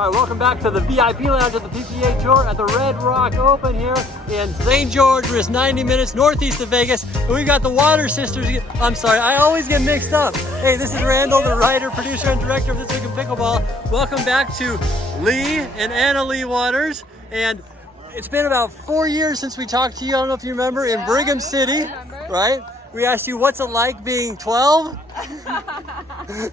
All right, welcome back to the VIP Lounge at the PPA Tour at the Red Rock Open here in St. George. We're just 90 minutes northeast of Vegas, and we've got the Waters sisters. I'm sorry, I always get mixed up. Hey, this is Randall, the writer, producer, and director of This Week in Pickleball. Welcome back to Leigh and Anna Leigh Waters. And it's been about 4 years since we talked to you. I don't know if you remember, in Brigham City, right? We asked you, what's it like being 12?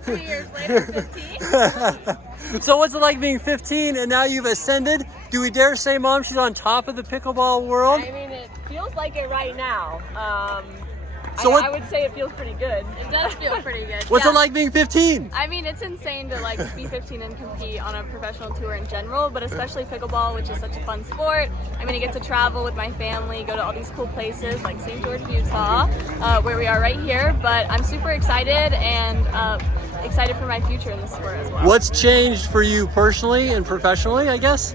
3 years later, 15. So what's it like being 15 and now you've ascended? Do we dare say, Mom, she's on top of the pickleball world? I mean, it feels like it right now. So I would say it feels pretty good. It does feel pretty good. What's it like being 15? I mean, it's insane to like be 15 and compete on a professional tour in general, but especially pickleball, which is such a fun sport. I mean, I get to travel with my family, go to all these cool places like St. George, Utah, where we are right here. But I'm super excited and excited for my future in the sport as well. What's changed for you personally and professionally, I guess,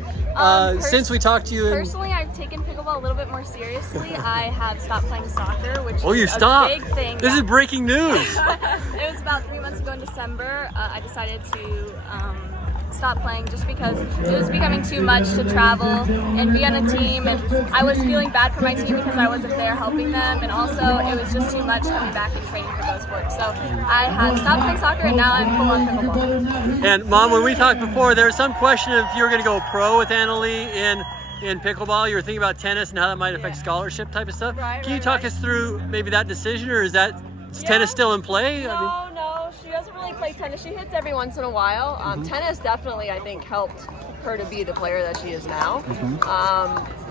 since we talked to you? Personally, I've taken pickleball a little bit more seriously. I have stopped playing soccer, which you is stopped? a big thing. This is breaking news. It was about 3 months ago in December. I decided to stop playing just because it was becoming too much to travel and be on a team, and I was feeling bad for my team because I wasn't there helping them, and also it was just too much coming back and training for those sports. So I had stopped playing soccer and now I'm full on pickleball. And Mom, when we talked before, there was some question if you were going to go pro with Anna Leigh in pickleball. You were thinking about tennis and how that might affect scholarship type of stuff. Can you talk us through maybe that decision, or is tennis still in play? No, she doesn't really play tennis. She hits every once in a while. Tennis definitely, I think, helped her to be the player that she is now.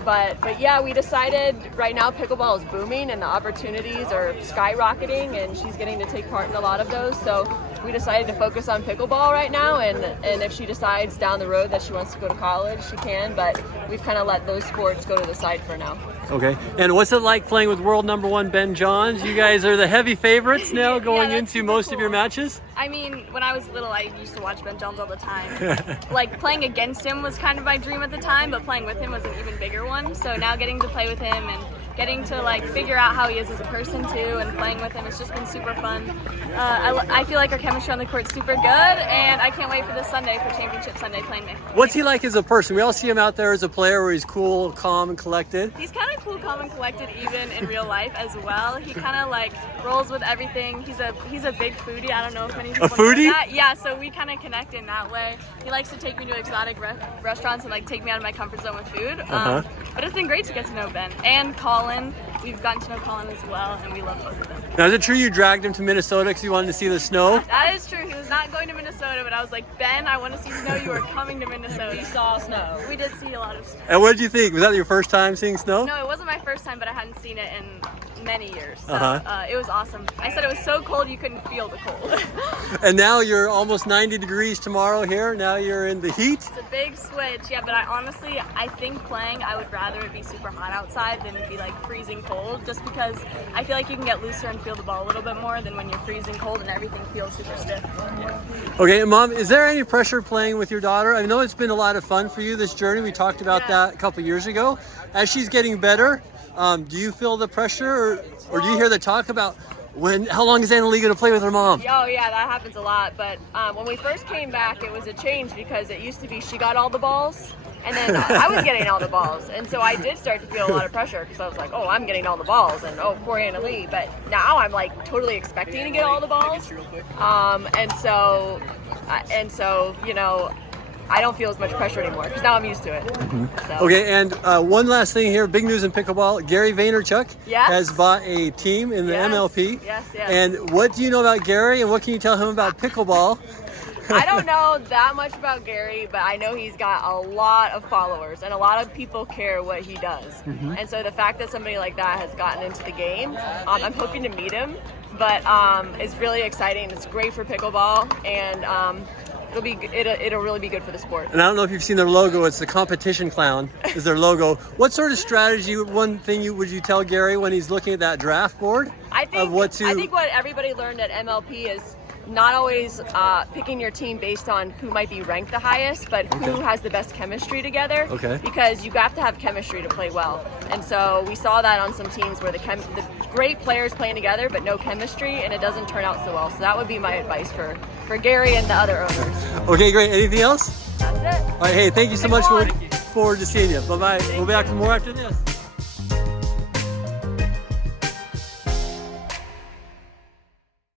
But yeah, we decided right now pickleball is booming and the opportunities are skyrocketing, and she's getting to take part in a lot of those. So we decided to focus on pickleball right now, and if she decides down the road that she wants to go to college, she can, but we've kind of let those sports go to the side for now. Okay, and what's it like playing with world #1 Ben Johns? You guys are the heavy favorites now going into most of your matches? I mean, when I was little, I used to watch Ben Johns all the time. Like, playing against him was kind of my dream at the time, but playing with him was an even bigger one. So now getting to play with him and getting to like figure out how he is as a person too, and playing with him, it's just been super fun. I feel like our chemistry on the court's super good, and I can't wait for this Sunday, for Championship Sunday, playing me. What's he like as a person? We all see him out there as a player where he's cool, calm, and collected. He's kind of cool, calm, and collected even in real life as well. He kind of like rolls with everything. He's a big foodie. I don't know if many people know that. Yeah, so we kind of connect in that way. He likes to take me to exotic restaurants and like take me out of my comfort zone with food. But it's been great to get to know Ben and Colin. We've gotten to know Colin as well, and we love both of them. Now, is it true you dragged him to Minnesota because you wanted to see the snow? That is true. He was not going to Minnesota, but I was like, Ben, I want to see snow. You are coming to Minnesota. We saw snow. We did see a lot of snow. And what did you think? Was that your first time seeing snow? No, it wasn't my first time, but I hadn't seen it in many years. So it was awesome. I said it was so cold you couldn't feel the cold. And now you're almost 90 degrees tomorrow here. Now you're in the heat. It's a big switch, yeah, but I think playing, I would rather it be super hot outside than it be like freezing cold, just because I feel like you can get looser and feel the ball a little bit more than when you're freezing cold and everything feels super stiff. Yeah. Okay, and Mom, is there any pressure playing with your daughter? I know it's been a lot of fun for you, this journey. We talked about that a couple years ago. As she's getting better, do you feel the pressure, or do you hear the talk about how long is Anna Leigh going to play with her mom? Oh yeah, that happens a lot. But when we first came back, it was a change because it used to be she got all the balls, and then I was getting all the balls. And so I did start to feel a lot of pressure because I was like, oh, I'm getting all the balls, and oh, poor Anna Leigh. But now I'm like totally expecting to get all the balls. And so, you know, I don't feel as much pressure anymore because now I'm used to it. So. Okay, and one last thing here, big news in pickleball. Gary Vaynerchuk has bought a team in the MLP. Yes. And what do you know about Gary, and what can you tell him about pickleball? I don't know that much about Gary, but I know he's got a lot of followers and a lot of people care what he does. And so the fact that somebody like that has gotten into the game, I'm hoping to meet him, but it's really exciting. It's great for pickleball, and it'll really be good for the sport. And I don't know if you've seen their logo. It's the competition clown is their logo. What sort of strategy, would you tell Gary when he's looking at that draft board? I think what everybody learned at MLP is not always picking your team based on who might be ranked the highest, but who has the best chemistry together. Because you have to have chemistry to play well. And so we saw that on some teams where the great players playing together, but no chemistry, and it doesn't turn out so well. So that would be my advice for Gary and the other owners. Okay, great. Anything else? That's it. right, hey, thank you so much. Pick one. Forward to seeing you. Bye-bye. We'll be back for more after this.